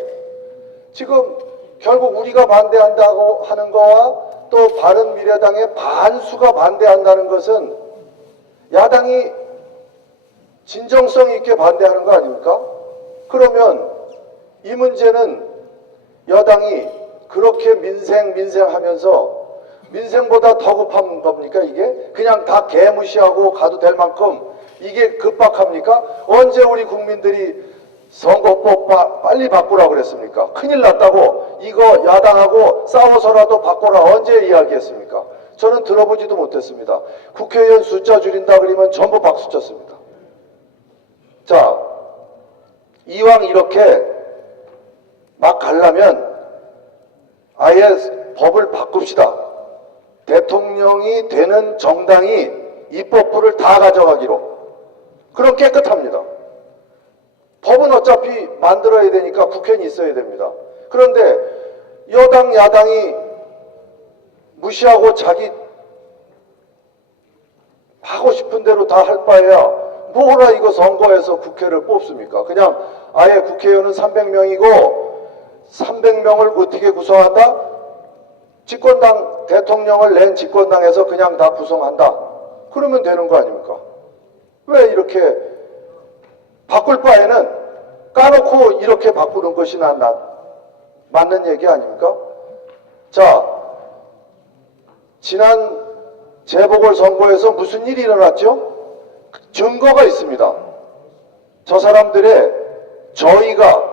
지금 결국 우리가 반대한다고 하는 거와 또 바른미래당의 반수가 반대한다는 것은 야당이 진정성 있게 반대하는 거 아닙니까? 그러면 이 문제는 여당이 그렇게 민생 하면서 민생보다 더 급한 겁니까 이게? 그냥 다 개무시하고 가도 될 만큼 이게 급박합니까? 언제 우리 국민들이 선거법 빨리 바꾸라고 그랬습니까? 큰일 났다고 이거 야당하고 싸워서라도 바꿔라 언제 이야기했습니까? 저는 들어보지도 못했습니다. 국회의원 숫자 줄인다 그러면 전부 박수 쳤습니다. 자, 이왕 이렇게 막 가려면 아예 법을 바꿉시다. 대통령이 되는 정당이 입법부를 다 가져가기로. 그럼 깨끗합니다. 법은 어차피 만들어야 되니까 국회는 있어야 됩니다. 그런데 여당, 야당이 무시하고 자기 하고 싶은 대로 다 할 바에야 뭐라 이거 선거에서 국회를 뽑습니까? 그냥 아예 국회의원은 300명이고 300명을 어떻게 구성한다? 집권당 대통령을 낸 집권당에서 그냥 다 구성한다. 그러면 되는 거 아닙니까? 왜 이렇게 바꿀 바에는 까놓고 이렇게 바꾸는 것이 맞는 얘기 아닙니까? 자, 지난 재보궐선거에서 무슨 일이 일어났죠? 증거가 있습니다. 저 사람들의 저희가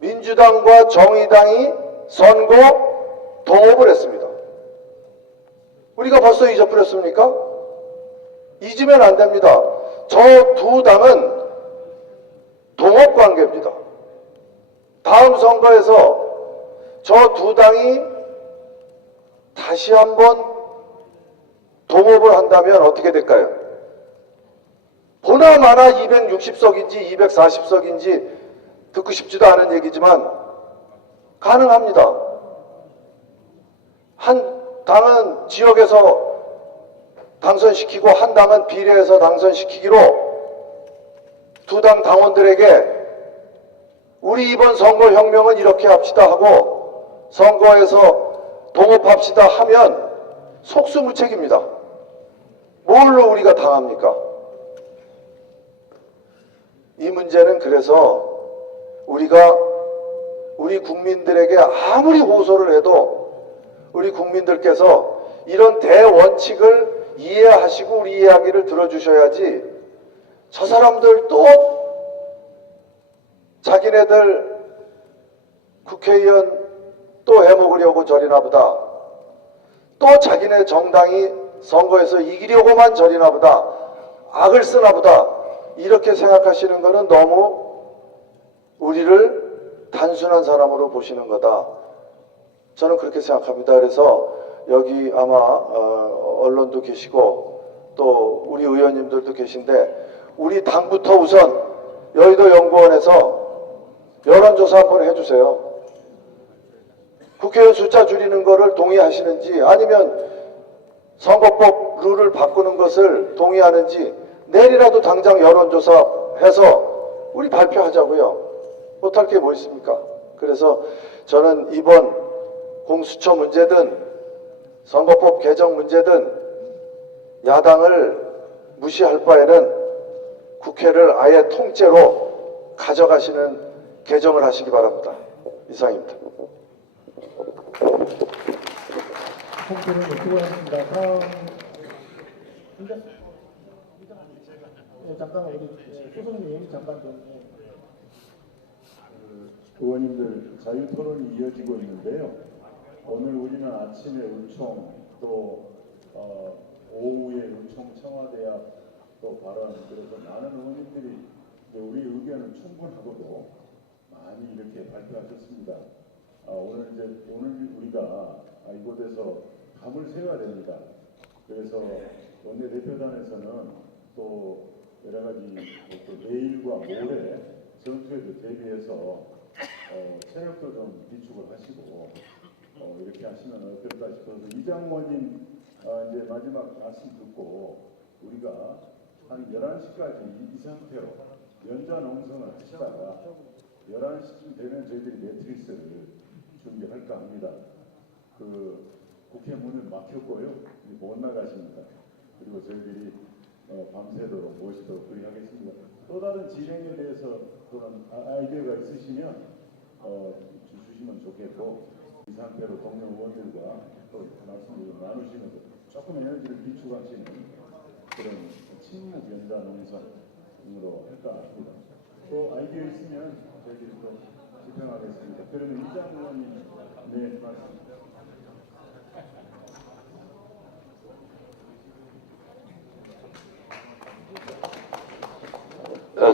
민주당과 정의당이 선거 동업을 했습니다. 우리가 벌써 잊어버렸습니까? 잊으면 안 됩니다. 저 두 당은 동업관계입니다. 다음 선거에서 저 두 당이 다시 한번 동업을 한다면 어떻게 될까요? 보나마나 260석인지 240석인지 듣고 싶지도 않은 얘기지만 가능합니다. 한 당은 지역에서 당선시키고 한 당은 비례해서 당선시키기로 두 당 당원들에게 우리 이번 선거혁명은 이렇게 합시다 하고 선거에서 동업합시다 하면 속수무책입니다. 뭘로 우리가 당합니까? 이 문제는 그래서 우리가 우리 국민들에게 아무리 호소를 해도 우리 국민들께서 이런 대원칙을 이해하시고 우리 이야기를 들어주셔야지 저 사람들 또 자기네들 국회의원 또 해먹으려고 저리나 보다. 또 자기네 정당이 선거에서 이기려고만 저리나 보다. 악을 쓰나 보다. 이렇게 생각하시는 것은 너무 우리를 단순한 사람으로 보시는 거다. 저는 그렇게 생각합니다. 그래서 여기 아마 언론도 계시고 또 우리 의원님들도 계신데 우리 당부터 우선 여의도 연구원에서 여론조사 한번 해주세요. 국회의원 숫자 줄이는 거를 동의하시는지 아니면 선거법 룰을 바꾸는 것을 동의하는지 내일이라도 당장 여론조사해서 우리 발표하자고요. 못할 게 뭐 있습니까? 그래서 저는 이번 공수처 문제든 선거법 개정 문제든 야당을 무시할 바에는 국회를 아예 통째로 가져가시는 개정을 하시기 바랍니다. 이상입니다. 통째로 수고하셨습니다. 다음 잠깐 우리 수석님 잠깐 좀. 의원님들 자유토론이 이어지고 있는데요. 오늘 우리는 아침에 의총 또 오후에 의총 청와대야 또 발언 그래서 많은 의원님들이 우리 의견을 충분하고도 많이 이렇게 발표하셨습니다. 오늘 우리가 이곳에서 감을 세워야 됩니다. 그래서 원내대표단에서는 또 여러 가지 또 내일과 모레 전투에도 대비해서 체력도 좀 비축을 하시고 이렇게 하시면 어떨까 싶어서 이장모님 이제 마지막 말씀 듣고 우리가 한 11시까지 이 상태로 연좌 농성을 하시다가 11시쯤 되면 저희들이 매트리스를 준비할까 합니다. 그 국회 문은 막혔고요. 못 나가십니다. 그리고 저희들이 밤새도록 모시도록 그리 하겠습니다. 또 다른 진행에 대해서 그런 아이디어가 있으시면 주시면 좋겠고 이 상태로 동료 의원들과 또 말씀을 나누시면서 조금 에너지를 비축하시는 그런 침묵 연좌 농성으로 할까 합니다. 또 아이디어 있으면 저희들이 또 집행하겠습니다. 그러면 이장 의원님 네 말씀.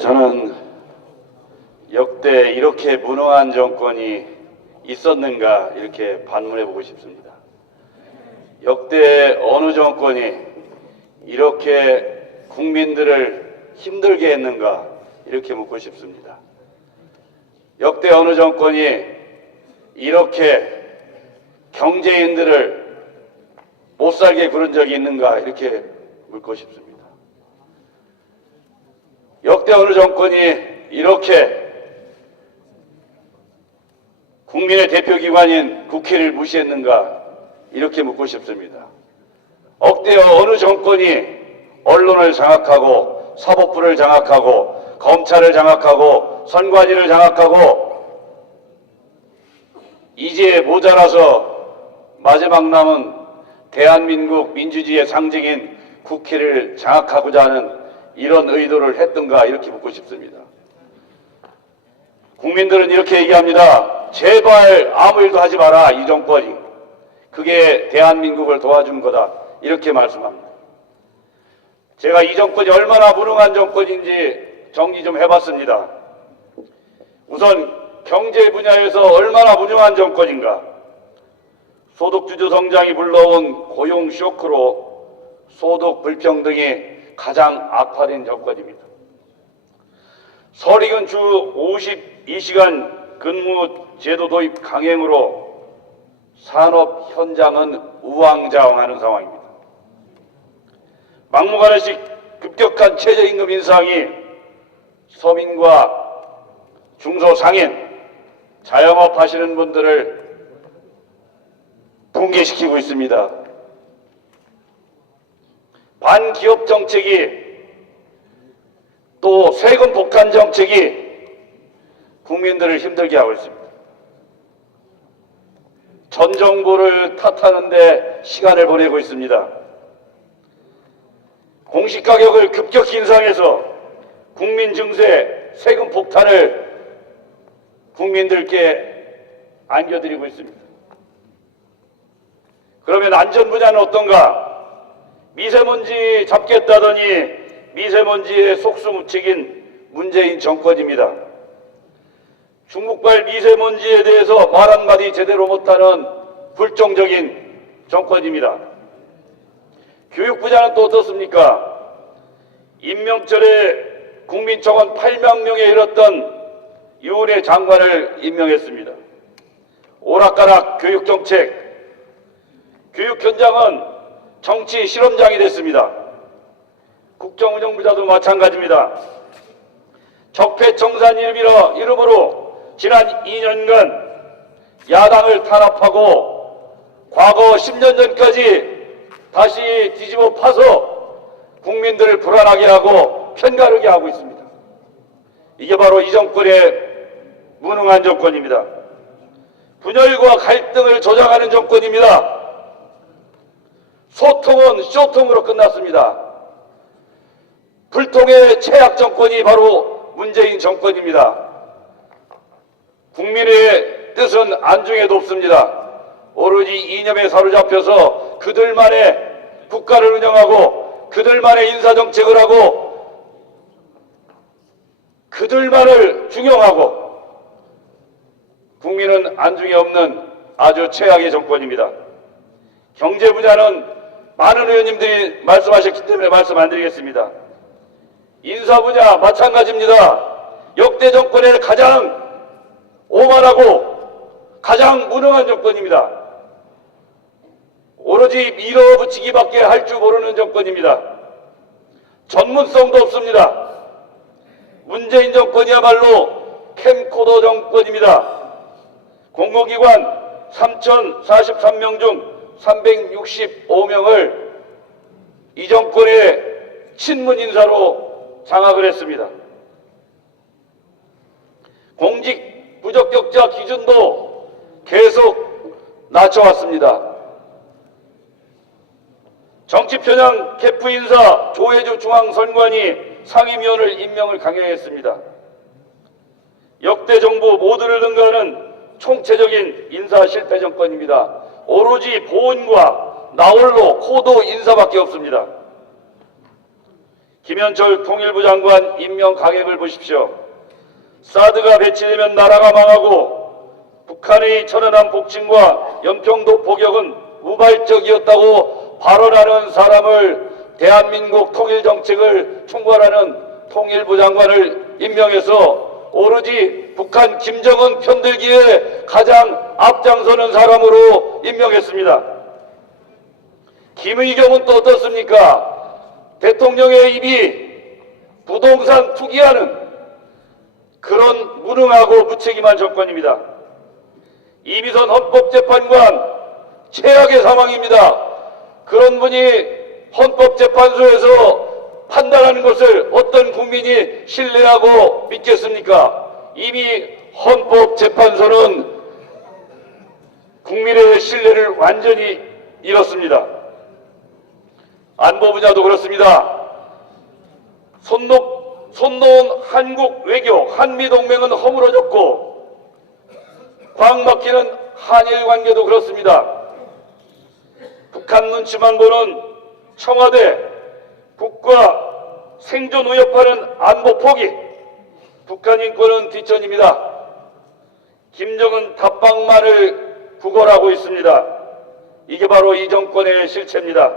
저는 역대 이렇게 무능한 정권이 있었는가 이렇게 반문해 보고 싶습니다. 역대 어느 정권이 이렇게 국민들을 힘들게 했는가 이렇게 묻고 싶습니다. 역대 어느 정권이 이렇게 경제인들을 못살게 구른 적이 있는가 이렇게 묻고 싶습니다. 역대 어느 정권이 이렇게 국민의 대표기관인 국회를 무시했는가 이렇게 묻고 싶습니다. 역대 어느 정권이 언론을 장악하고 사법부를 장악하고 검찰을 장악하고 선관위를 장악하고 이제 모자라서 마지막 남은 대한민국 민주주의의 상징인 국회를 장악하고자 하는 이런 의도를 했던가 이렇게 묻고 싶습니다. 국민들은 이렇게 얘기합니다. 제발 아무 일도 하지 마라 이 정권이. 그게 대한민국을 도와준 거다 이렇게 말씀합니다. 제가 이 정권이 얼마나 무능한 정권인지 정리 좀 해봤습니다. 우선 경제 분야에서 얼마나 무능한 정권인가. 소득주도 성장이 불러온 고용 쇼크로 소득 불평등이 가장 악화된 정권입니다. 설익은 주 52시간 근무 제도 도입 강행으로 산업 현장은 우왕좌왕하는 상황입니다. 막무가내식 급격한 최저임금 인상이 서민과 중소상인, 자영업 하시는 분들을 붕괴시키고 있습니다. 반기업 정책이 또 세금 복한 정책이 국민들을 힘들게 하고 있습니다. 전 정부를 탓하는데 시간을 보내고 있습니다. 공시가격을 급격히 인상해서 국민 증세, 세금 폭탄을 국민들께 안겨드리고 있습니다. 그러면 안전 분야는 어떤가? 미세먼지 잡겠다더니 미세먼지의 속수무책인 문재인 정권입니다. 중국발 미세먼지에 대해서 말 한마디 제대로 못하는 불정적인 정권입니다. 교육부장은 또 어떻습니까? 임명철에 국민청원 8만 명에 이르렀던 유은혜 장관을 임명했습니다. 오락가락 교육정책, 교육 현장은 정치 실험장이 됐습니다. 국정운영부자도 마찬가지입니다. 적폐청산 이름으로 지난 2년간 야당을 탄압하고 과거 10년 전까지 다시 뒤집어 파서 국민들을 불안하게 하고 편가르게 하고 있습니다. 이게 바로 이 정권의 무능한 정권입니다. 분열과 갈등을 조장하는 정권입니다. 소통은 쇼통으로 끝났습니다. 불통의 최악 정권이 바로 문재인 정권입니다. 국민의 뜻은 안중에도 없습니다. 오로지 이념에 사로잡혀서 그들만의 국가를 운영하고 그들만의 인사정책을 하고 그들만을 중용하고 국민은 안중에 없는 아주 최악의 정권입니다. 경제 분야는 많은 의원님들이 말씀하셨기 때문에 말씀 안 드리겠습니다. 인사 분야 마찬가지입니다. 역대 정권의 가장 오만하고 가장 무능한 정권입니다. 오로지 밀어붙이기밖에 할 줄 모르는 정권입니다. 전문성도 없습니다. 문재인 정권이야말로 캠코더 정권입니다. 공공기관 3,043명 중 365명을 이 정권의 친문 인사로 장악을 했습니다. 공직 부적격자 기준도 계속 낮춰왔습니다. 정치편향 캠프 인사 조혜주 중앙선관위 상임위원을 임명을 강행했습니다. 역대 정부 모두를 능가하는 총체적인 인사 실패 정권입니다. 오로지 보온과 나홀로 코도 인사밖에 없습니다. 김현철 통일부 장관 임명 강행을 보십시오. 사드가 배치되면 나라가 망하고 북한의 천연함 복침과 연평도 포격은 우발적이었다고 발언하는 사람을 대한민국 통일정책을 총괄하는 통일부 장관을 임명해서 오로지 북한 김정은 편들기에 가장 앞장서는 사람으로 임명했습니다. 김의겸은 또 어떻습니까? 대통령의 입이 부동산 투기하는 그런 무능하고 무책임한 정권입니다. 이미선 헌법재판관 최악의 상황입니다. 그런 분이 헌법재판소에서 판단하는 것을 어떤 국민이 신뢰하고 믿겠습니까? 이미 헌법재판소는 국민의 신뢰를 완전히 잃었습니다. 안보 분야도 그렇습니다. 손 놓은 한국 외교, 한미동맹은 허물어졌고 꽉 막히는 한일 관계도 그렇습니다. 북한 눈치만 보는 청와대, 국가 생존 위협하는 안보 포기, 북한 인권은 뒷전입니다. 김정은 답방만을 구걸하고 있습니다. 이게 바로 이 정권의 실체입니다.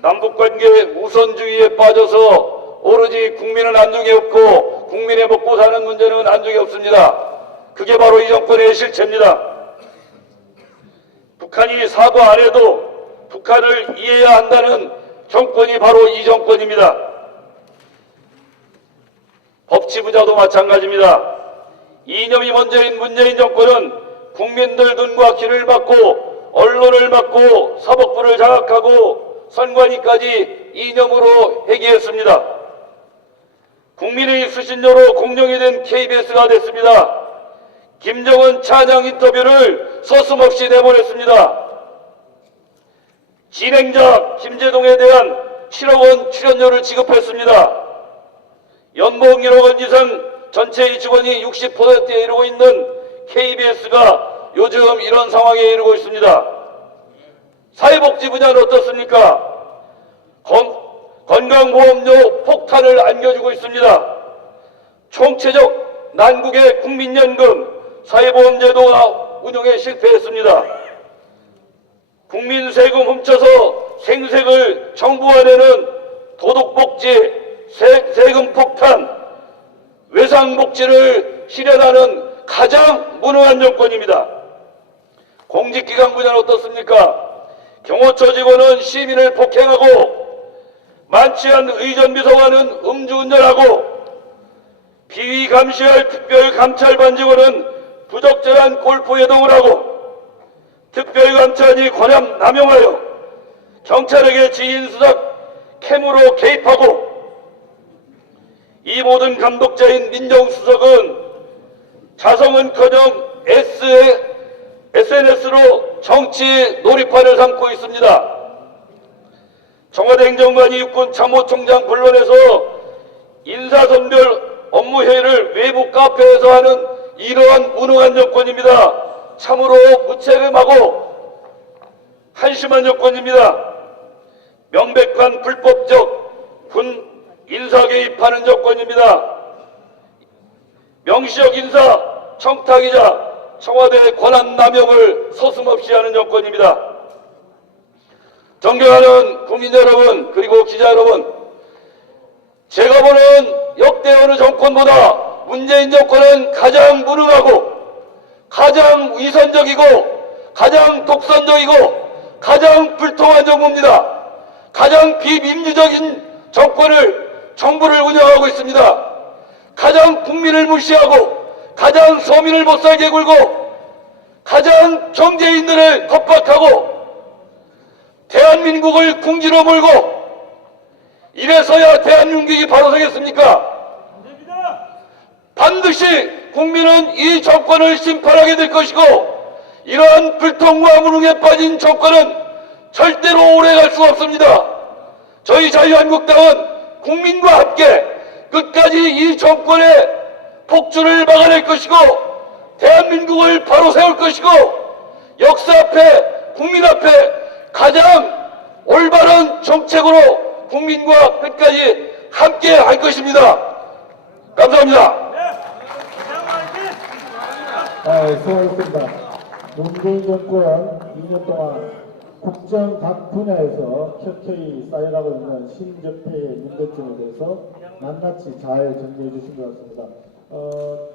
남북관계 우선주의에 빠져서 오로지 국민은 안중에 없고 국민의 먹고 사는 문제는 안중에 없습니다. 그게 바로 이 정권의 실체입니다. 북한이 사과 안 해도 북한을 이해해야 한다는 정권이 바로 이 정권입니다. 법치 분야도 마찬가지입니다. 이념이 먼저인 문재인 정권은 국민들 눈과 귀를 막고 언론을 막고 사법부를 장악하고 선관위까지 이념으로 회귀했습니다. 국민의 수신료로 공룡이 된 KBS가 됐습니다. 김정은 찬양 인터뷰를 서슴없이 내보냈습니다. 진행자 김재동에 대한 7억 원 출연료를 지급했습니다. 연봉 1억 원 이상 전체 직원이 60%에 이르고 있는 KBS가 요즘 이런 상황에 이르고 있습니다. 사회복지 분야는 어떻습니까? 건강보험료 폭탄을 안겨주고 있습니다. 총체적 난국의 국민연금, 사회보험제도가 운영에 실패했습니다. 국민 세금 훔쳐서 생색을 정부가 내는 도둑복지, 세금 폭탄, 외상복지를 실현하는 가장 무능한 정권입니다. 공직기관 분야는 어떻습니까? 경호처 직원은 시민을 폭행하고 많지 않은 의전비서관은 음주운전하고 비위 감시할 특별감찰반 직원은 부적절한 골프 예동을 하고 특별감찰이 권한 남용하여 경찰에게 지인수석 캠으로 개입하고 이 모든 감독자인 민정수석은 자성은커녕 SNS로 정치 놀이판을 삼고 있습니다. 청와대 행정관이 육군 참모총장 불러내서 인사선별 업무회의를 외부 카페에서 하는 이러한 무능한 정권입니다. 참으로 무책임하고 한심한 정권입니다. 명백한 불법적 인사 개입하는 정권입니다. 명시적 인사 청탁이자 청와대 권한 남용을 서슴없이 하는 정권입니다. 존경하는 국민 여러분 그리고 기자 여러분, 제가 보는 역대 어느 정권보다 문재인 정권은 가장 무능하고 가장 위선적이고 가장 독선적이고 가장 불통한 정부입니다. 가장 비민주적인 정부를 운영하고 있습니다. 가장 국민을 무시하고 가장 서민을 못살게 굴고 가장 경제인들을 겁박하고 대한민국을 궁지로 몰고 이래서야 대한민국이 바로 서겠습니까? 반드시 국민은 이 정권을 심판하게 될 것이고 이러한 불통과 무능에 빠진 정권은 절대로 오래갈 수 없습니다. 저희 자유한국당은 국민과 함께 끝까지 이 정권의 폭주를 막아낼 것이고 대한민국을 바로 세울 것이고 역사 앞에 국민 앞에 가장 올바른 정책으로 국민과 끝까지 함께 할 것입니다. 감사합니다. 수고하셨습니다. 문재인 정권 2년 동안 국정 각 분야에서 켜켜이 쌓여가고 있는 심적폐의 문제점에 대해서 낱낱이 잘 정리해 주신 것 같습니다.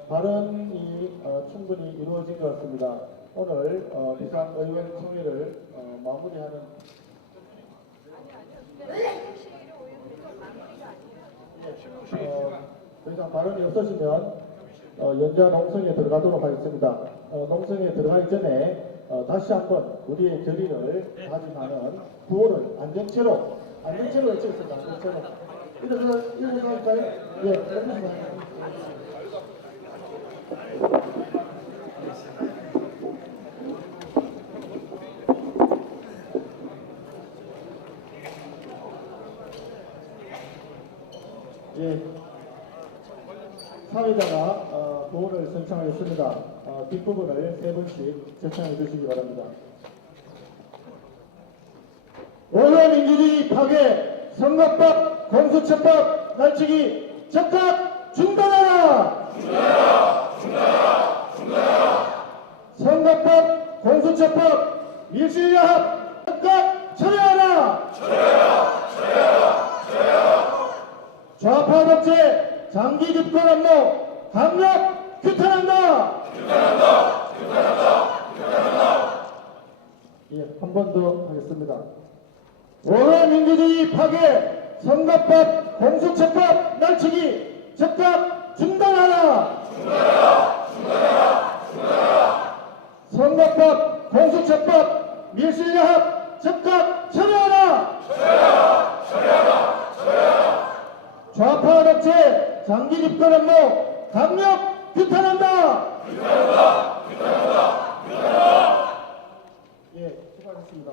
발언이 충분히 이루어진 것 같습니다. 오늘 비상의원총회를 마무리하는 더 이상 발언이 없으시면 연좌 농성에 들어가도록 하겠습니다. 농성에 들어가기 전에 다시 한번 우리의 결의를 다짐하는 구호를 안전체로 외치겠습니다. 안전체로. 일어서 할까요? 예, 해주시면. 예, 사회자가 구호를 선창하겠습니다. 뒷부분을 3번씩 제청해 주시기 바랍니다. 오늘 민주주의 파괴, 선거법, 공수처법 날치기 즉각 중단하라! 선거법, 공수처법, 밀실야합 즉각 철회하라! 좌파 독재, 장기 집권 업무 강력 규탄한다! 예, 한 번 더 하겠습니다. 오늘 민주주의 파괴, 선거법, 공수처법 날치기 즉각 중단하라! 선거법, 공수처법, 밀실야합 즉각 철회하라! 좌파 독재, 장기 집권 업무 강력 규탄한다! 예, 수고하셨습니다.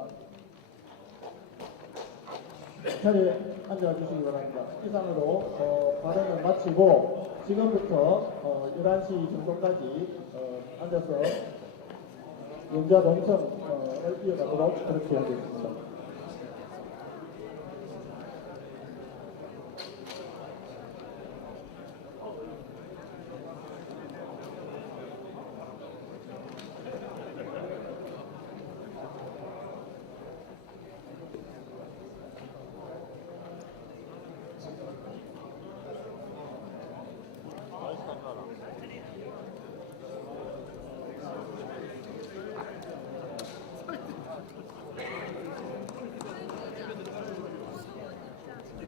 자리에 앉아주시기 바랍니다. 이상으로 발언을 마치고 지금부터 11시 정도까지 앉아서 연좌 농성을 이어가도록 그렇게 하겠습니다.